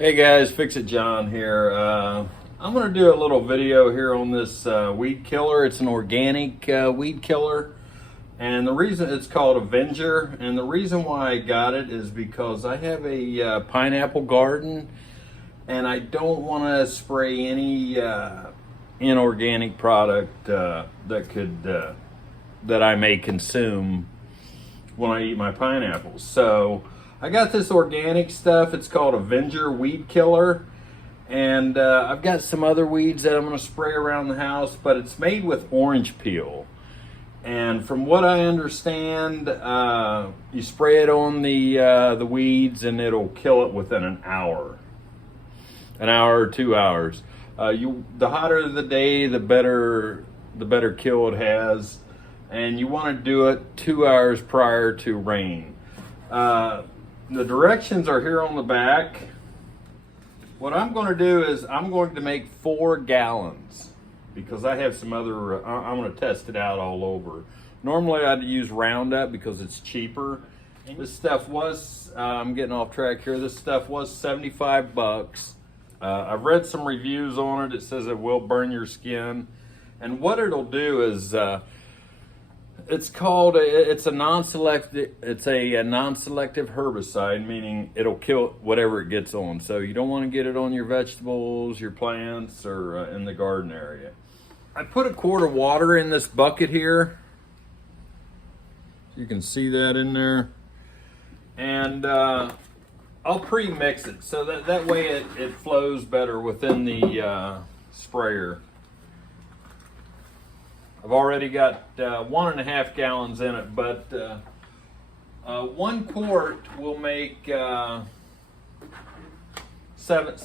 Hey guys, Fix It John here. I'm going to do a little video here on this weed killer. It's an organic weed killer, and the reason it's called Avenger, and the reason why I got it is because I have a pineapple garden, and I don't want to spray any inorganic product that I may consume when I eat my pineapples. So I got this organic stuff. It's called Avenger Weed Killer. And I've got some other weeds that I'm going to spray around the house, but it's made with orange peel. And from what I understand, you spray it on the weeds and it'll kill it within an hour or 2 hours. The hotter the day, the better kill it has. And you want to do it 2 hours prior to rain. The directions are here on the back. What I'm going to do is I'm going to make 4 gallons because I have some other, I'm going to test it out all over. Normally I'd use Roundup because it's cheaper. This stuff was, I'm getting off track here, this stuff was 75 bucks. I've read some reviews on it. It says it will burn your skin. And what it'll do is, it's a non-selective herbicide, meaning it'll kill whatever it gets on. So you don't want to get it on your vegetables, your plants, or in the garden area. I put a quart of water in this bucket here. You can see that in there. And I'll pre-mix it so that way it flows better within the sprayer. I've already got 1.5 gallons in it, but 1 quart will make seven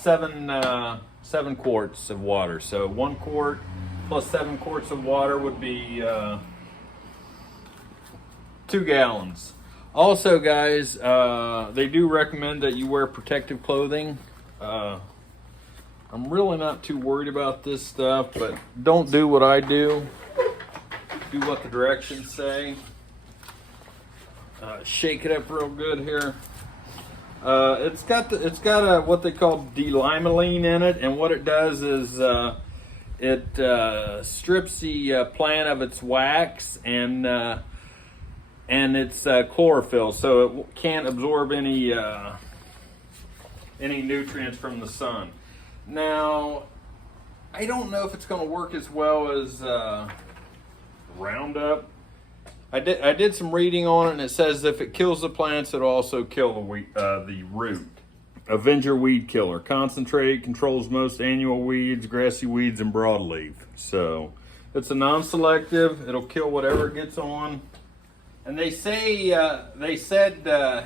quarts of water. So 1 quart plus 7 quarts of water would be 2 gallons. Also, guys, they do recommend that you wear protective clothing. I'm really not too worried about this stuff, but don't do what I do. Do what the directions say. Shake it up real good here. It's got what they call D-limonene in it, and what it does is it strips the plant of its wax and its chlorophyll, so it can't absorb any nutrients from the sun. Now, I don't know if it's going to work as well as Roundup. I did some reading on it, and it says if it kills the plants, it'll also kill the root. Avenger Weed Killer. Concentrate, controls most annual weeds, grassy weeds, and broadleaf. So it's a non-selective. It'll kill whatever it gets on. And they said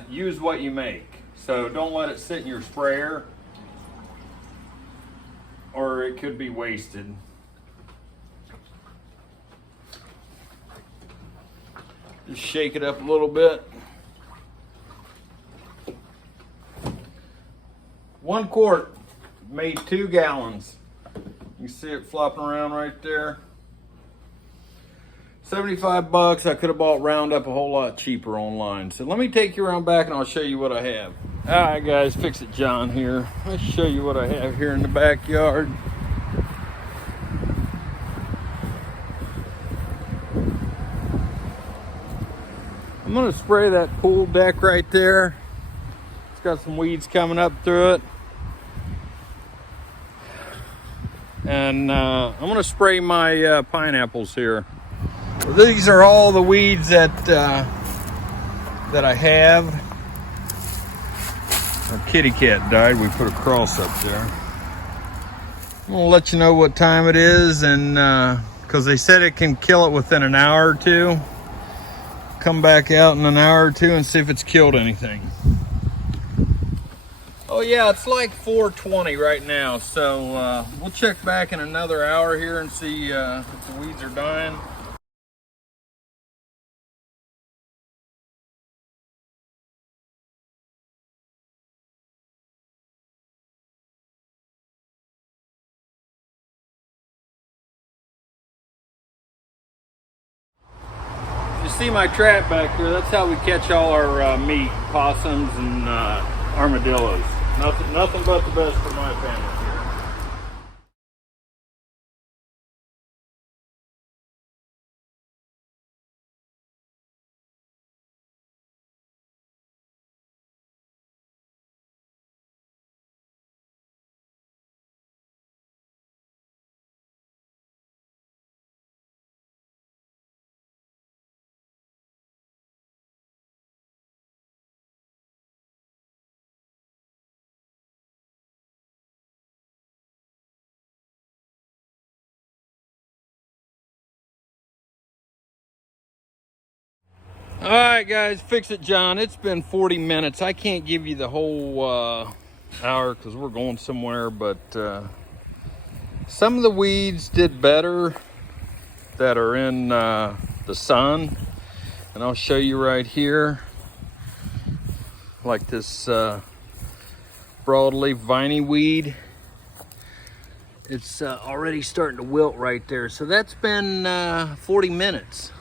use what you make. So don't let it sit in your sprayer, or it could be wasted. Just shake it up a little bit. 1 quart made 2 gallons. You see it flopping around right there. 75 bucks. I could have bought Roundup a whole lot cheaper online. So let me take you around back and I'll show you what I have. All right, guys, Fix It John here. Let's show you what I have here in the backyard. I'm gonna spray that pool deck right there. It's got some weeds coming up through it. And I'm gonna spray my pineapples here. These are all the weeds that I have. Our kitty cat died. We put a cross up there. I'm gonna let you know what time it is, and because they said it can kill it within an hour or two. Come back out in an hour or two and see if it's killed anything. Oh yeah, it's like 4:20 right now, so we'll check back in another hour here and see if the weeds are dying. See my trap back here? That's how we catch all our meat, possums and armadillos. Nothing but the best for my family here. All right, guys, Fix It John. It's been 40 minutes. I can't give you the whole hour because we're going somewhere, but some of the weeds did better that are in the sun, and I'll show you right here, like this broadleaf viney weed. It's already starting to wilt right there. So that's been 40 minutes.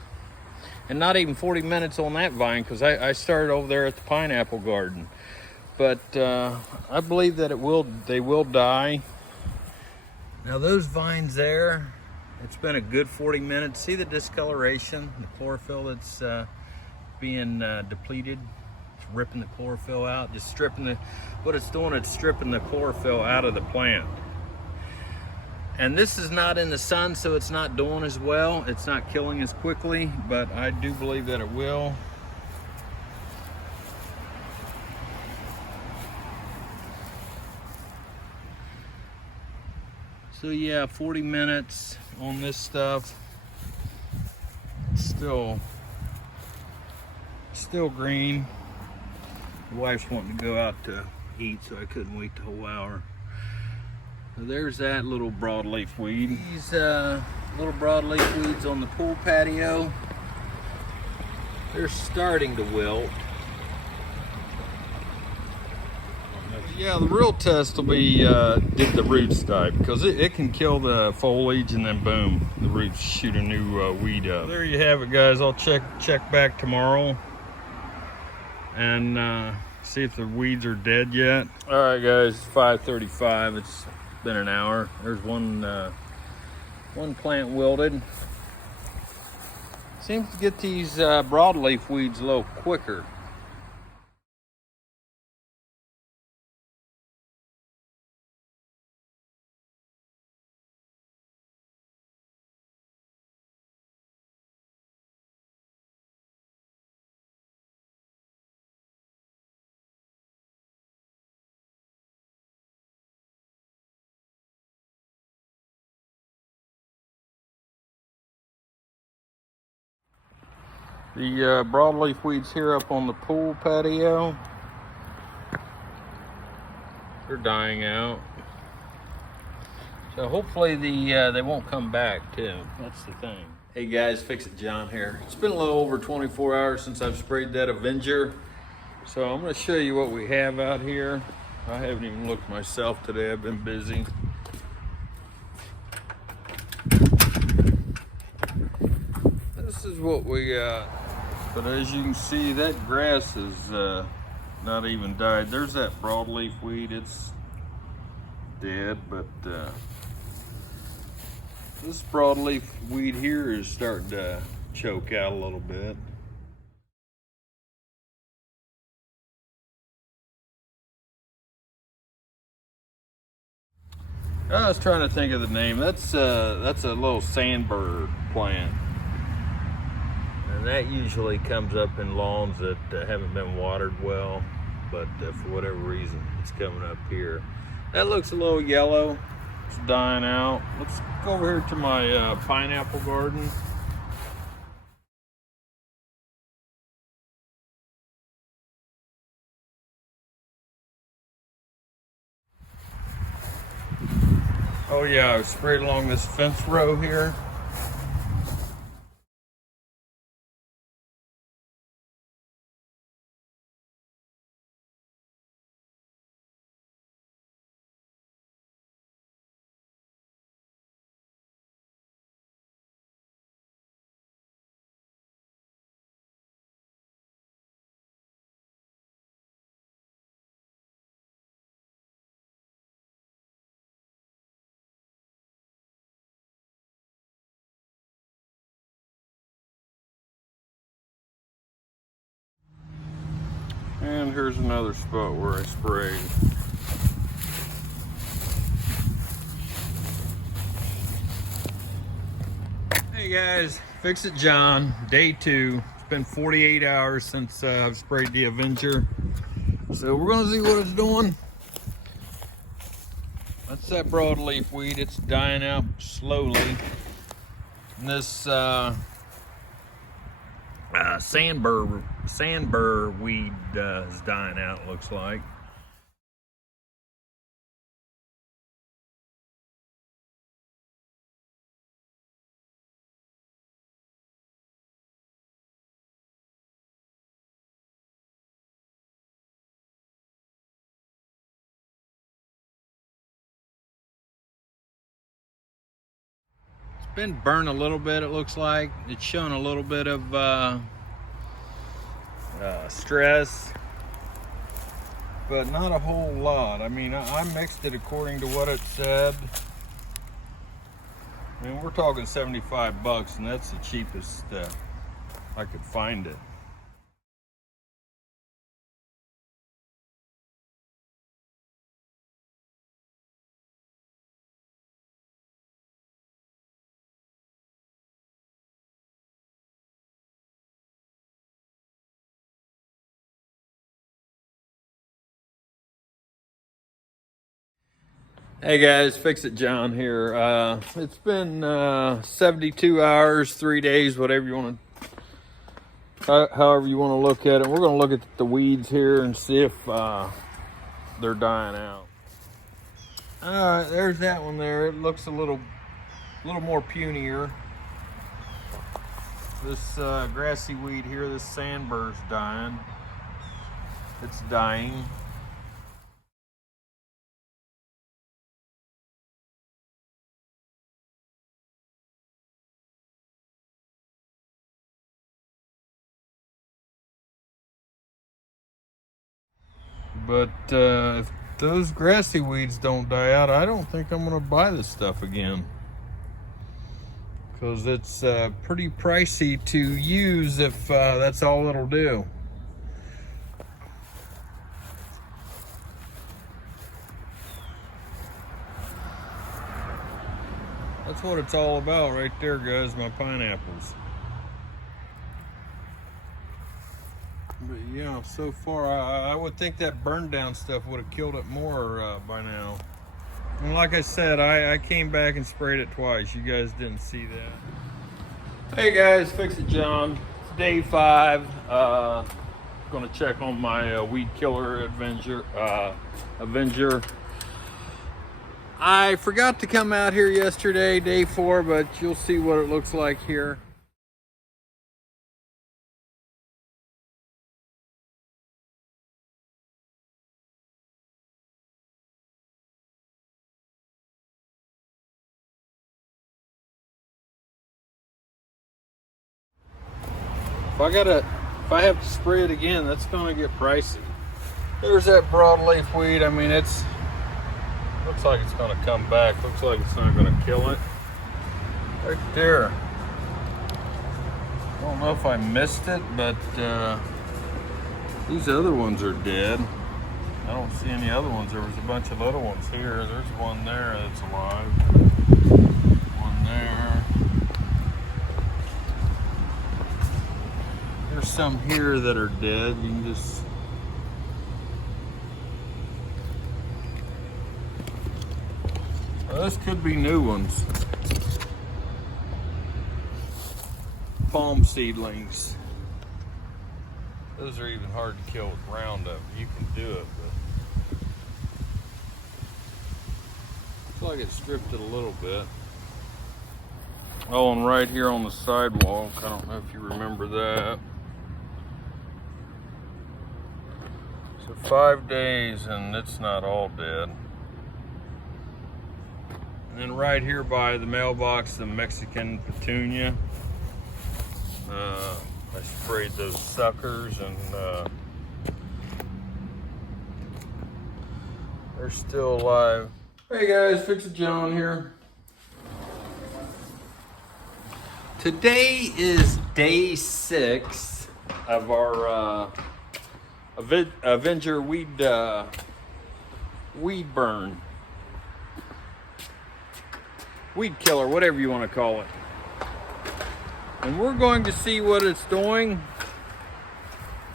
And not even 40 minutes on that vine, because I started over there at the pineapple garden. But I believe that they will die. Now those vines there, it's been a good 40 minutes. See the discoloration, the chlorophyll that's being depleted. It's ripping the chlorophyll out, just stripping what it's doing, it's stripping the chlorophyll out of the plant. And this is not in the sun, so it's not doing as well. It's not killing as quickly, but I do believe that it will. So yeah, 40 minutes on this stuff. Still green. The wife's wanting to go out to eat, so I couldn't wait the whole hour. So there's that little broadleaf weed. These little broadleaf weeds on the pool patio, they're starting to wilt. Yeah, the real test will be did the roots die, because it can kill the foliage and then boom, the roots shoot a new weed up. There you have it, guys. I'll check back tomorrow and see if the weeds are dead yet. All right, guys, it's 5:35. It's been an hour. There's one plant wilted. Seems to get these broadleaf weeds a little quicker. The broadleaf weeds here up on the pool patio, they're dying out. So hopefully they won't come back too. That's the thing. Hey guys, Fix It John here. It's been a little over 24 hours since I've sprayed that Avenger. So I'm gonna show you what we have out here. I haven't even looked myself today, I've been busy. This is what we got. But as you can see, that grass is not even died. There's that broadleaf weed, it's dead, but this broadleaf weed here is starting to choke out a little bit. I was trying to think of the name. That's a little sandburr plant. And that usually comes up in lawns that haven't been watered well, but for whatever reason, it's coming up here. That looks a little yellow. It's dying out. Let's go over here to my pineapple garden. Oh yeah, I sprayed along this fence row here. here's another spot where I sprayed. Hey guys, Fix It John, day 2. It's been 48 hours since I've sprayed the Avenger. So we're gonna see what it's doing. That's that broadleaf weed. It's dying out slowly. And this sandburr weed is dying out, looks like. Been burned a little bit, it looks like. It's showing a little bit of stress, but not a whole lot. I mean, I mixed it according to what it said. I mean, we're talking 75 bucks, and that's the cheapest I could find it. Hey guys, Fix It John here. It's been 72 hours, 3 days, whatever you want to, however you want to look at it. We're going to look at the weeds here and see if they're dying out. There's that one there. It looks a little more punier. This grassy weed here, this sandburr's dying. It's dying. But if those grassy weeds don't die out, I don't think I'm gonna buy this stuff again, because it's pretty pricey to use if that's all it'll do. That's what it's all about right there, guys, my pineapples. But yeah, so far I would think that burn down stuff would have killed it more by now. And like I said, I came back and sprayed it twice. You guys didn't see that. Hey guys, Fix It John. It's day 5. Gonna check on my weed killer Avenger. I forgot to come out here yesterday, day 4, but you'll see what it looks like here. If I have to spray it again, that's gonna get pricey. There's that broadleaf weed. I mean, looks like it's gonna come back. Looks like it's not gonna kill it. Right there. I don't know if I missed it, but these other ones are dead. I don't see any other ones. There was a bunch of little ones here. There's one there that's alive. One there. There's some here that are dead. You can just... Well, this could be new ones. Palm seedlings. Those are even hard to kill with Roundup. You can do it, but looks like it stripped it a little bit. Oh, and right here on the sidewalk, I don't know if you remember that. So 5 days and it's not all dead. And then right here by the mailbox, the Mexican petunia. I sprayed those suckers and they're still alive. Hey guys, Fix It John here. Today is day 6 of our Avenger weed burn, weed killer, whatever you want to call it. And we're going to see what it's doing.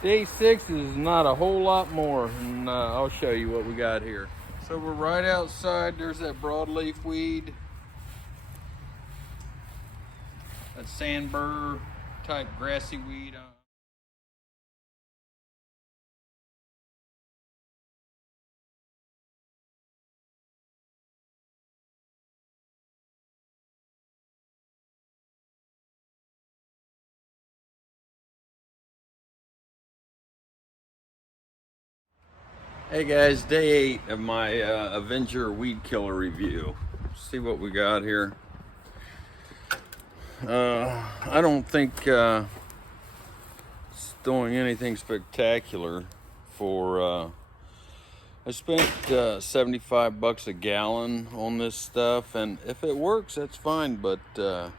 Day 6 is not a whole lot more, and I'll show you what we got here. So we're right outside. There's that broadleaf weed, that sandburr type grassy weed. Hey guys, day 8 of my Avenger weed killer review. See what we got here. I don't think it's doing anything spectacular for I spent 75 bucks a gallon on this stuff, and if it works, that's fine, but I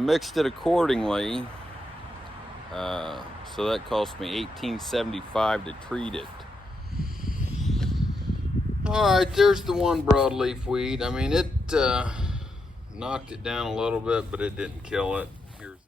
mixed it accordingly, so that cost me $18.75 to treat it. All right, there's the one broadleaf weed. I mean, it knocked it down a little bit, but it didn't kill it. Here's it.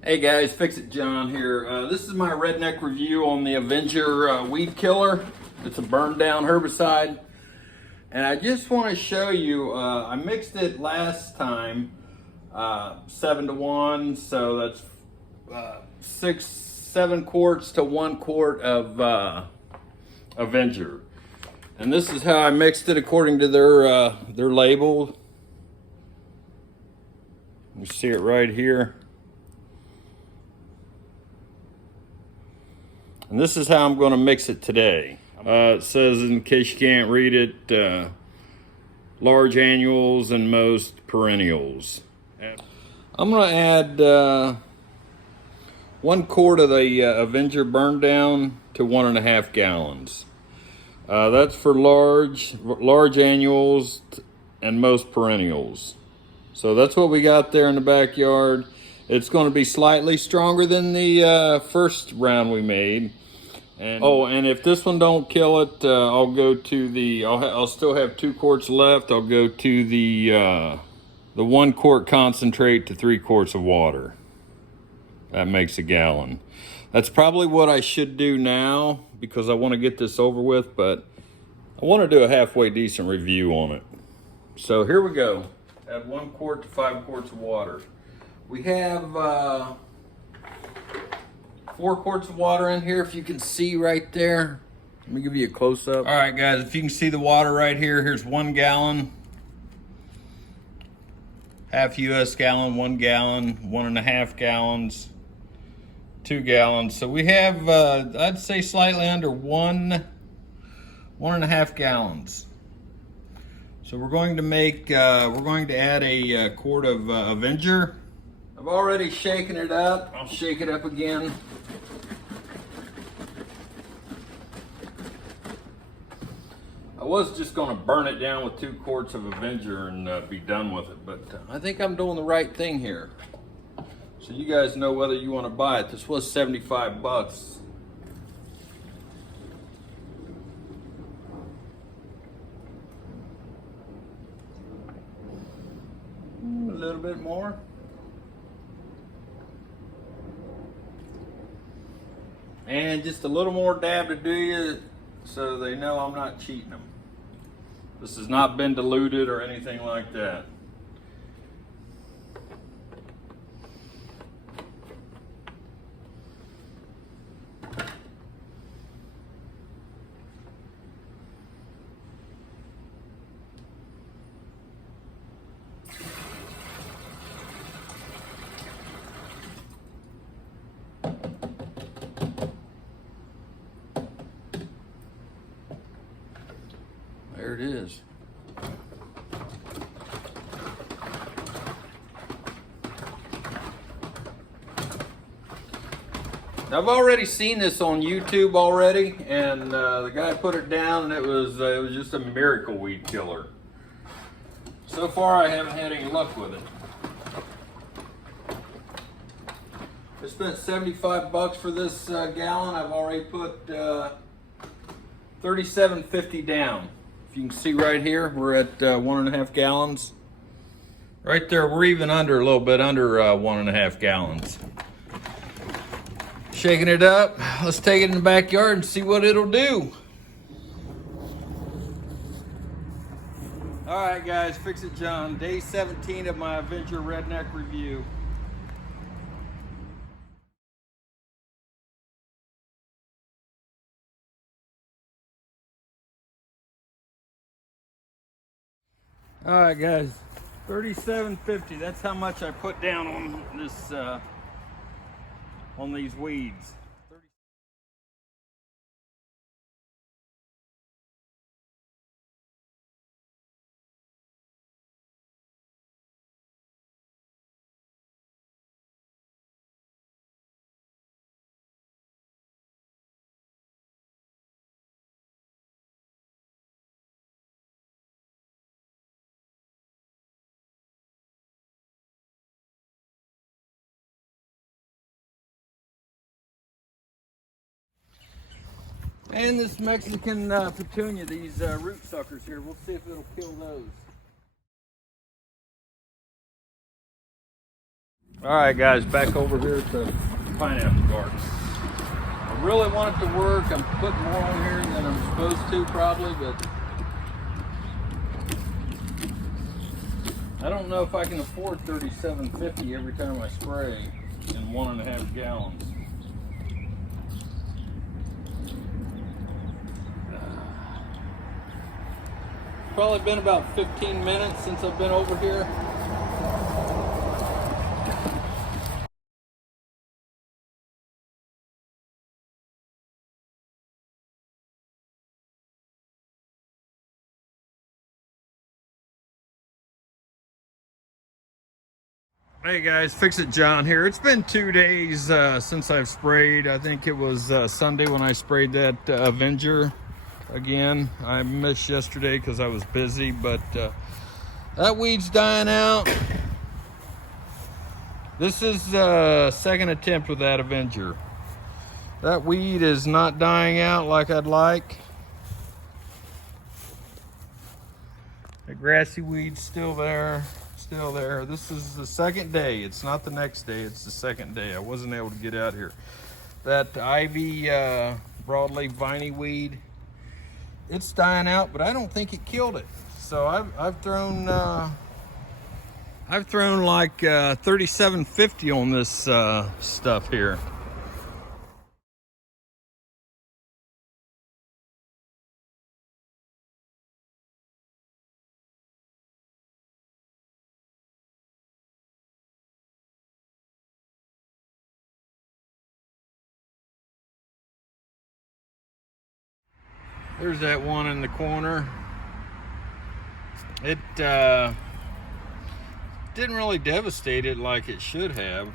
Hey guys, Fix It John here. This is my redneck review on the Avenger weed killer. It's a burn down herbicide. And I just want to show you, I mixed it last time 7-to-1, so that's 7 quarts to 1 quart of Avenger. And this is how I mixed it according to their label. You see it right here. And this is how I'm going to mix it today. It says, in case you can't read it, large annuals and most perennials. I'm going to add 1 quart of the Avenger burn down to 1.5 gallons. That's for large annuals and most perennials. So that's what we got there in the backyard. It's going to be slightly stronger than the first round we made. And if this one don't kill it, I'll go to the. I'll still have 2 quarts left. I'll go to the 1 quart concentrate to 3 quarts of water. That makes a gallon. That's probably what I should do now because I want to get this over with. But I want to do a halfway decent review on it. So here we go. Add 1 quart to 5 quarts of water. We have 4 quarts of water in here, if you can see right there. Let me give you a close-up. All right, guys, if you can see the water right here, here's 1 gallon. Half US gallon, 1 gallon, 1.5 gallons, 2 gallons. So we have, I'd say slightly under 1.5 gallons. So we're going to make, we're going to add a quart of Avenger. I've already shaken it up. I'll shake it up again. I was just going to burn it down with 2 quarts of Avenger and be done with it, but I think I'm doing the right thing here. So you guys know whether you want to buy it. This was 75 bucks. A little bit more. And just a little more dab to do you so they know I'm not cheating them. This has not been diluted or anything like that. There it is. Now, I've already seen this on YouTube already, and the guy put it down, and it was just a miracle weed killer. So far, I haven't had any luck with it. I spent 75 bucks for this gallon. I've already put $37.50 down. If you can see right here, we're at 1.5 gallons. Right there, we're even under a little bit under 1.5 gallons. Shaking it up. Let's take it in the backyard and see what it'll do. All right, guys, Fix It John. Day 17 of my Avenger Redneck review. All right, guys, $37.50. That's how much I put down on this, on these weeds. And this Mexican petunia, these root suckers here, we'll see if it'll kill those. All right, guys, back over here at the pineapple garden. I really want it to work. I'm putting more on here than I'm supposed to probably, but I don't know if I can afford $37.50 every time I spray in 1.5 gallons. Probably been about 15 minutes since I've been over here. Hey guys, Fix It John here. It's been 2 days since I've sprayed. I think it was Sunday when I sprayed that Avenger. Again, I missed yesterday because I was busy, but that weed's dying out. This is the second attempt with that Avenger. That weed is not dying out like I'd like. The grassy weed's still there, still there. This is the second day. It's not the next day, it's the second day. I wasn't able to get out here. That ivy broadleaf viney weed, it's dying out, but I don't think it killed it. So I've thrown like $37.50 on this stuff here. There's that one in the corner. It didn't really devastate it like it should have.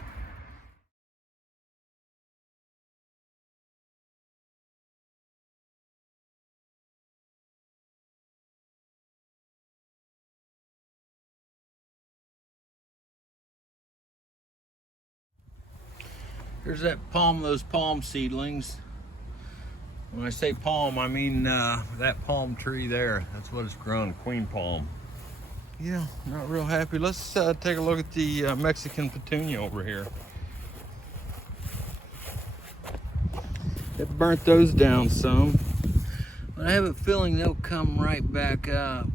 There's that palm, those palm seedlings. When I say palm, I mean that palm tree there. That's what it's grown, queen palm. Yeah, not real happy. Let's take a look at the Mexican petunia over here. It burnt those down some, but I have a feeling they'll come right back up.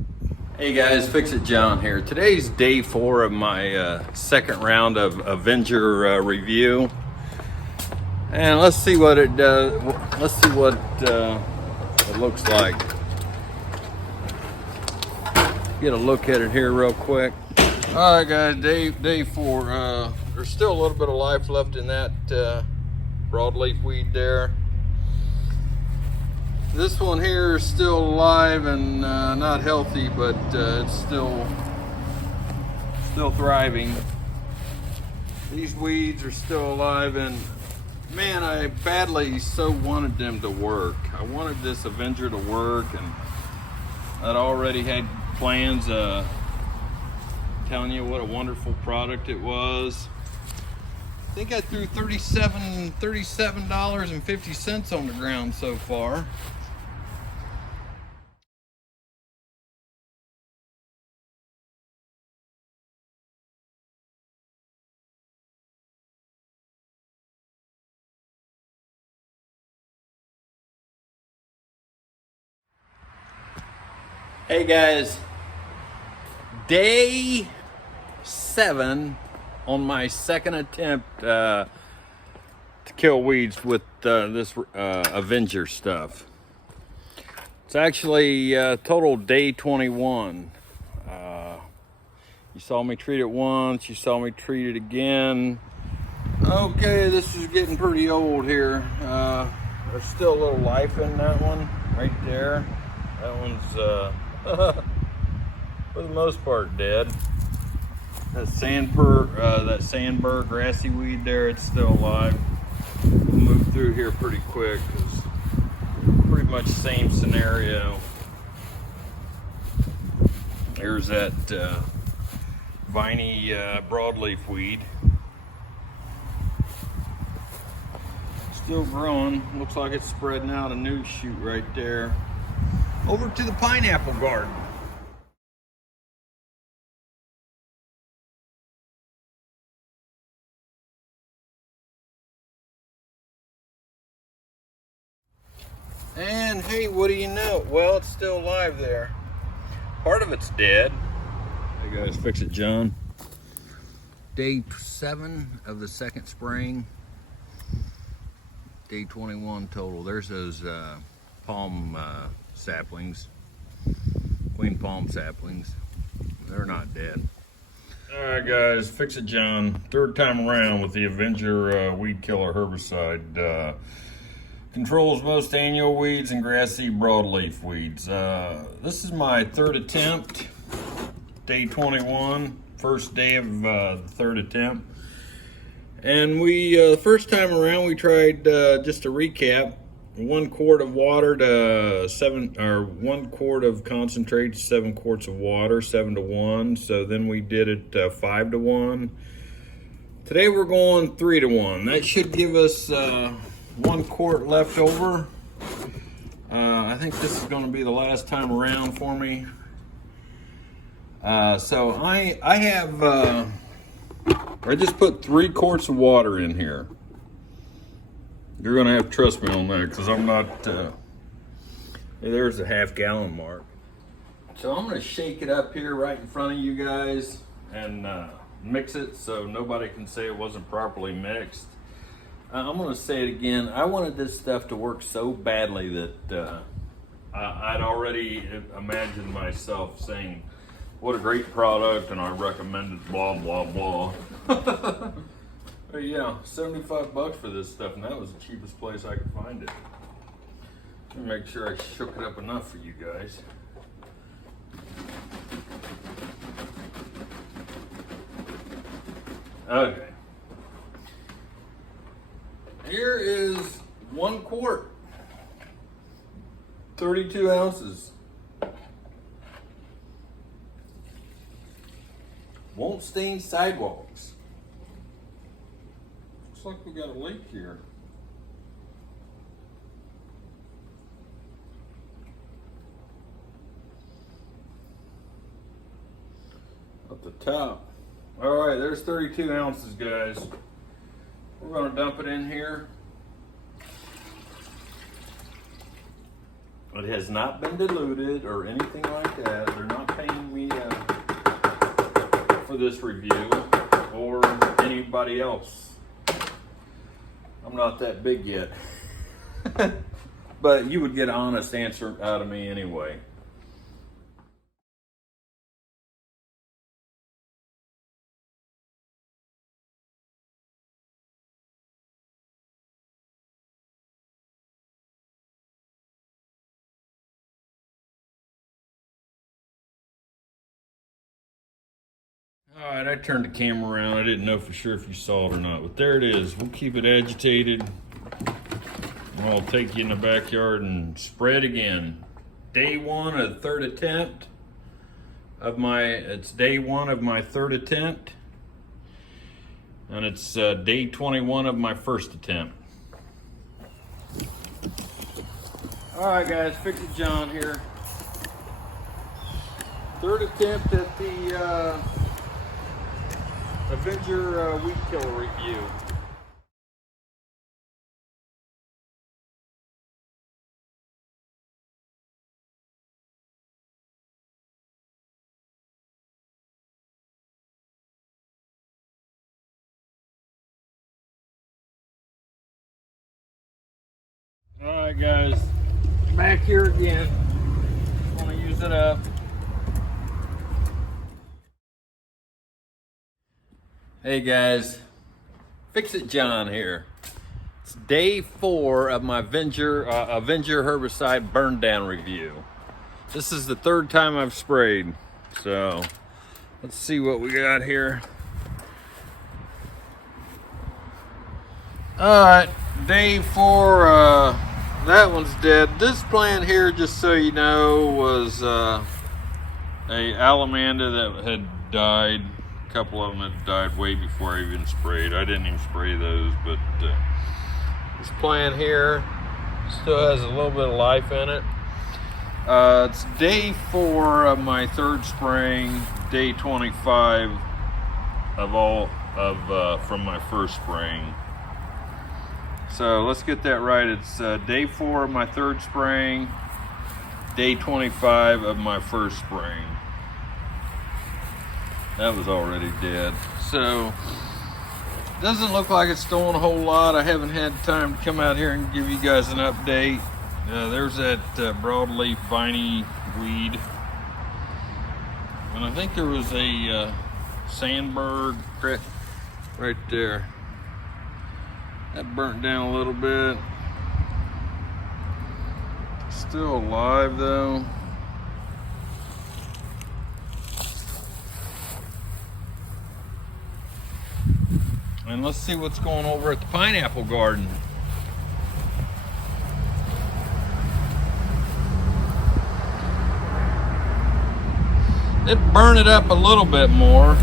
Hey guys, Fix It John here. Today's day 4 of my second round of Avenger review. And let's see what it does. Let's see what it looks like. Get a look at it here real quick. All right, guys, day 4. There's still a little bit of life left in that broadleaf weed there. This one here is still alive and not healthy, but it's still thriving. These weeds are still alive, and man, I badly so wanted them to work. I wanted this Avenger to work, and I'd already had plans telling you what a wonderful product it was. I think I threw $37.50 on the ground so far. Hey guys, day 7 on my second attempt to kill weeds with this Avenger stuff. It's actually total day 21. You saw me treat it once, you saw me treat it again. Okay, this is getting pretty old here. There's still a little life in that one right there. That one's for the most part dead. That sandburr grassy weed there, it's still alive. We'll move through here pretty quick because pretty much same scenario. Here's that viney broadleaf weed. Still growing. Looks like it's spreading out a new shoot right there. Over to the pineapple garden. And hey, what do you know? Well, it's still alive there. Part of it's dead. Hey guys, fix it, John. Day 7 of the second spring. Day 21 total. There's those palm saplings, queen palm saplings. They're not dead. All right, guys, fix it, John. Third time around with the Avenger weed killer herbicide. Controls most annual weeds and grassy broadleaf weeds. This is my third attempt, day 21, first day of the third attempt. And we, the first time around, we tried, just to recap, 1 quart of water to 1 quart of concentrate to 7 quarts of water, 7 to 1. So then we did it 5 to 1. Today we're going 3 to 1. That should give us 1 quart left over. I think this is going to be the last time around for me. So I just put 3 quarts of water in here. You're gonna have to trust me on that because I'm not, there's the half gallon mark. So I'm gonna shake it up here right in front of you guys and mix it so nobody can say it wasn't properly mixed. I'm gonna say it again. I wanted this stuff to work so badly that I'd already imagined myself saying, what a great product, and I recommend it, blah, blah, blah. But yeah, 75 bucks for this stuff, and that was the cheapest place I could find it. Let me make sure I shook it up enough for you guys. Okay. Here is 1 quart, 32 ounces. Won't stain sidewalks. Looks like we got a leak here. At the top. All right, there's 32 ounces, guys. We're gonna dump it in here. It has not been diluted or anything like that. They're not paying me for this review or anybody else. I'm not that big yet. But you would get an honest answer out of me anyway. All right, I turned the camera around. I didn't know for sure if you saw it or not, but there it is. We'll keep it agitated. I'll take you in the backyard and spread again. Day one of third attempt of it's day one of my third attempt. And it's day 21 of my first attempt. All right, guys, Fix It John here. Third attempt at the Avenger weed killer review. All right, guys, back here again. Want to use it up. Hey guys, Fix It John here. It's day 4 of my Avenger Herbicide burn down review. This is the 3rd time I've sprayed, so let's see what we got here. All right, day 4. That one's dead. This plant here, just so you know, was a Allamanda that had died. A couple of them had died way before I even sprayed. I didn't even spray those, but this plant here still has a little bit of life in it. It's day 4 of my 3rd spraying, day 25 from my first spraying. So let's get that right. It's day 4 of my 3rd spraying, day 25 of my first spraying. That was already dead. So doesn't look like it's doing a whole lot. I haven't had time to come out here and give you guys an update. There's that broadleaf viney weed, and I think there was a sandburr right there. That burnt down a little bit. Still alive though. And let's see what's going over at the pineapple garden. It burned it up a little bit more.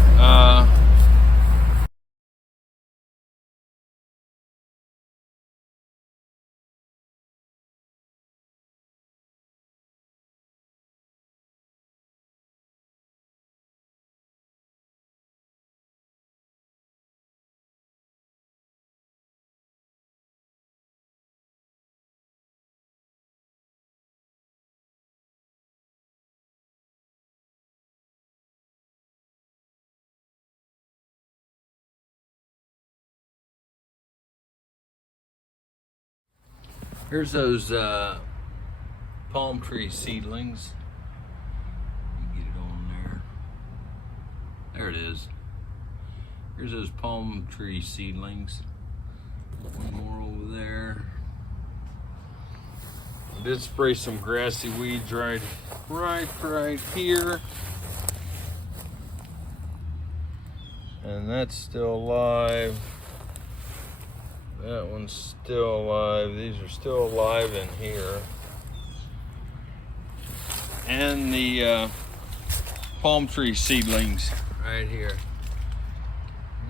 Here's those palm tree seedlings. Get it on there. There it is. Here's those palm tree seedlings. One more over there. I did spray some grassy weeds right here. And that's still alive. That one's still alive. These are still alive in here. And the palm tree seedlings right here.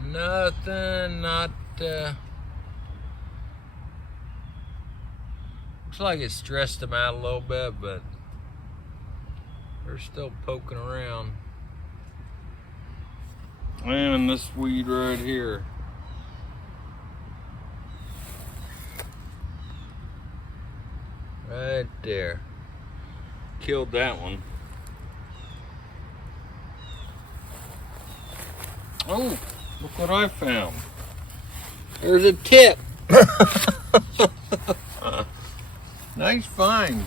Nothing, looks like it stressed them out a little bit, but they're still poking around. And this weed right here. Right there. Killed that one. Oh, look what I found. There's a tip. Nice find.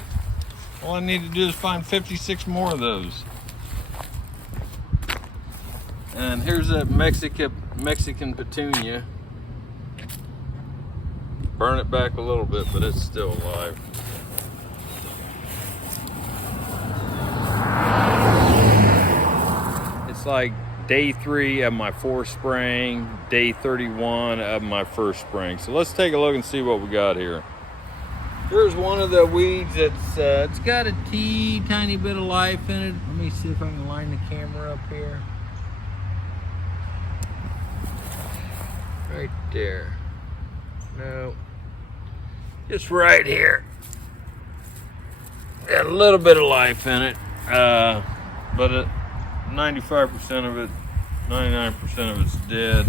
All I need to do is find 56 more of those. And here's a Mexican petunia. Burn it back a little bit, but it's still alive. It's like day 3 of my 4th spraying, day 31 of my 1st spraying. So let's take a look and see what we got here. Here's one of the weeds that's it's got a tiny bit of life in it. Let me see if I can line the camera up here. Right there. No, just right here. Got a little bit of life in it, but 95% of it, 99% of it's dead.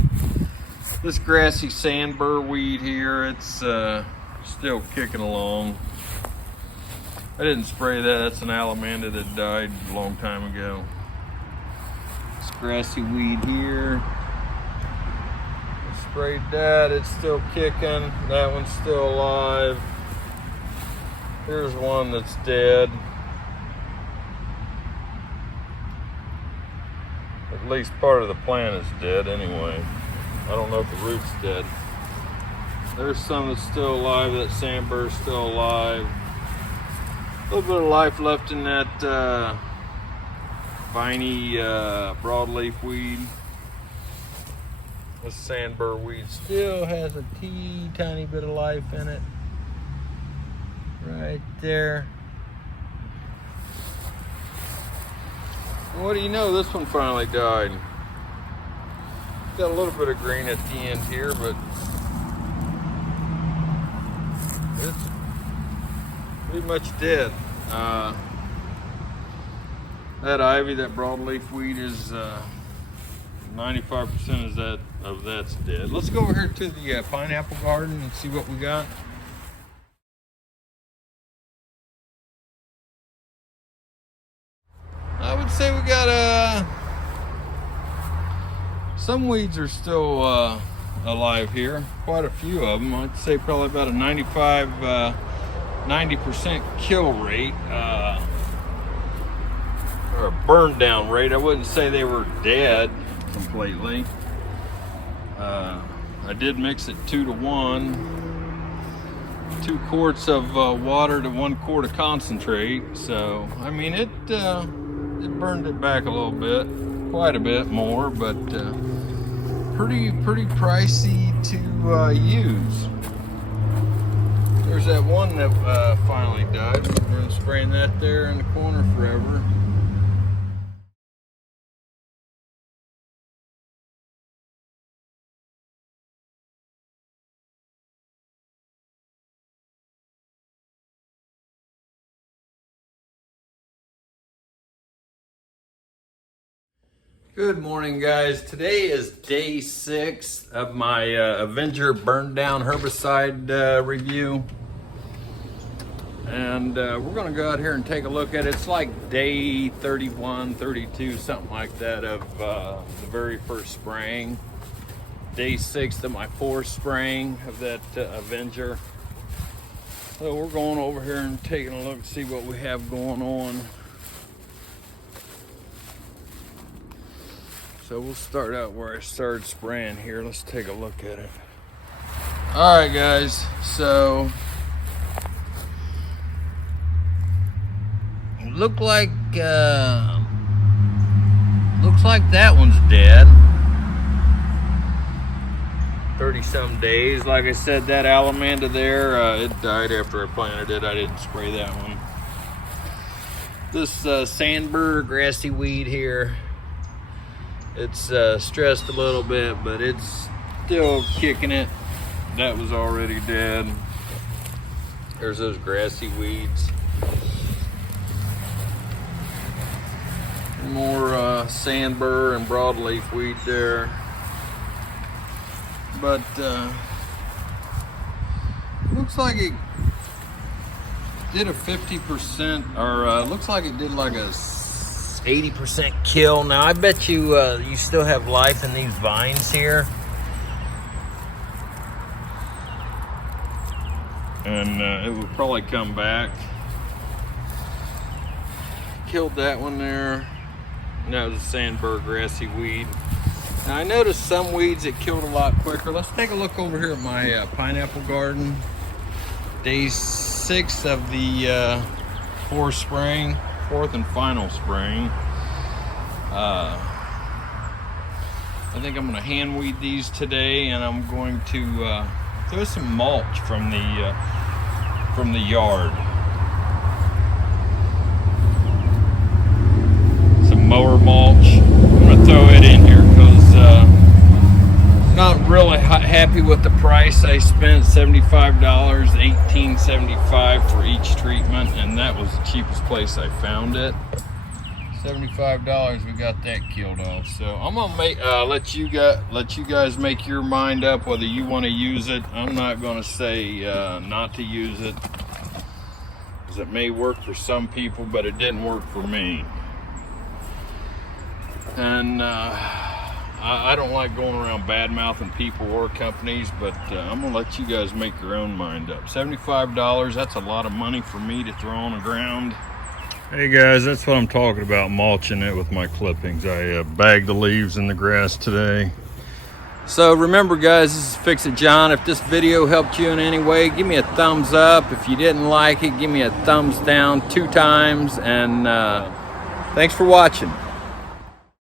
This grassy sandburr weed here, it's still kicking along. I didn't spray that. That's an allamanda that died a long time ago. This grassy weed here, I sprayed that. It's still kicking. That one's still alive. Here's one that's dead. At least part of the plant is dead anyway. I don't know if the root's dead. There's some that's still alive. That sandburr's still alive. A little bit of life left in that viney broadleaf weed. This sandburr weed still has a tiny bit of life in it. Right there. What do you know? This one finally died. Got a little bit of green at the end here, but it's pretty much dead. That ivy, that broadleaf weed is 95% of that's dead. Let's go over here to the pineapple garden and see what we got. I would say we got some weeds are still alive here. Quite a few of them. I'd say probably about a 90% kill rate, or a burn down rate. I wouldn't say they were dead completely. I did mix it 2 to 1. 2 quarts of water to 1 quart of concentrate. So I mean it burned it back a little bit, quite a bit more, but pretty pricey to use. There's that one that finally died. We're gonna spraying that there in the corner forever. Good morning, guys. Today is day 6 of my Avenger burn down herbicide review. And we're gonna go out here and take a look at it. It's like day 31, 32, something like that of the very first spraying. Day 6 of my 4th spraying of that Avenger. So we're going over here and taking a look and see what we have going on. So we'll start out where I started spraying here. Let's take a look at it. All right, guys. So looks like that one's dead. 30-some days. Like I said, that allamanda there, it died after I planted it. I didn't spray that one. This sandburr grassy weed here, it's stressed a little bit, but it's still kicking it. That was already dead. There's those grassy weeds. More sandburr and broadleaf weed there. But looks like it did a 50%, or looks like it did like a 80% kill. Now I bet you you still have life in these vines here, and it would probably come back. Killed that one there, and that was a sandburr grassy weed. Now I noticed some weeds that killed a lot quicker. Let's take a look over here at my pineapple garden. Day 6 of the 4th spraying. 4th and final spraying. I think I'm going to hand weed these today, and I'm going to throw some mulch from the yard. Some mower mulch. I'm going to throw it in here because not really happy with the price I spent. $75, $18.75 for each treatment, and that was the cheapest place I found it. $75, we got that killed off. So I'm gonna let you guys make your mind up whether you want to use it. I'm not gonna say not to use it, because it may work for some people, but it didn't work for me. And I don't like going around bad mouthing people or companies, but I'm gonna let you guys make your own mind up. $75, that's a lot of money for me to throw on the ground. Hey guys, that's what I'm talking about, mulching it with my clippings. I bagged the leaves in the grass today. So remember guys, this is Fix It John. If this video helped you in any way, give me a thumbs up. If you didn't like it, give me a thumbs down 2 times. And thanks for watching.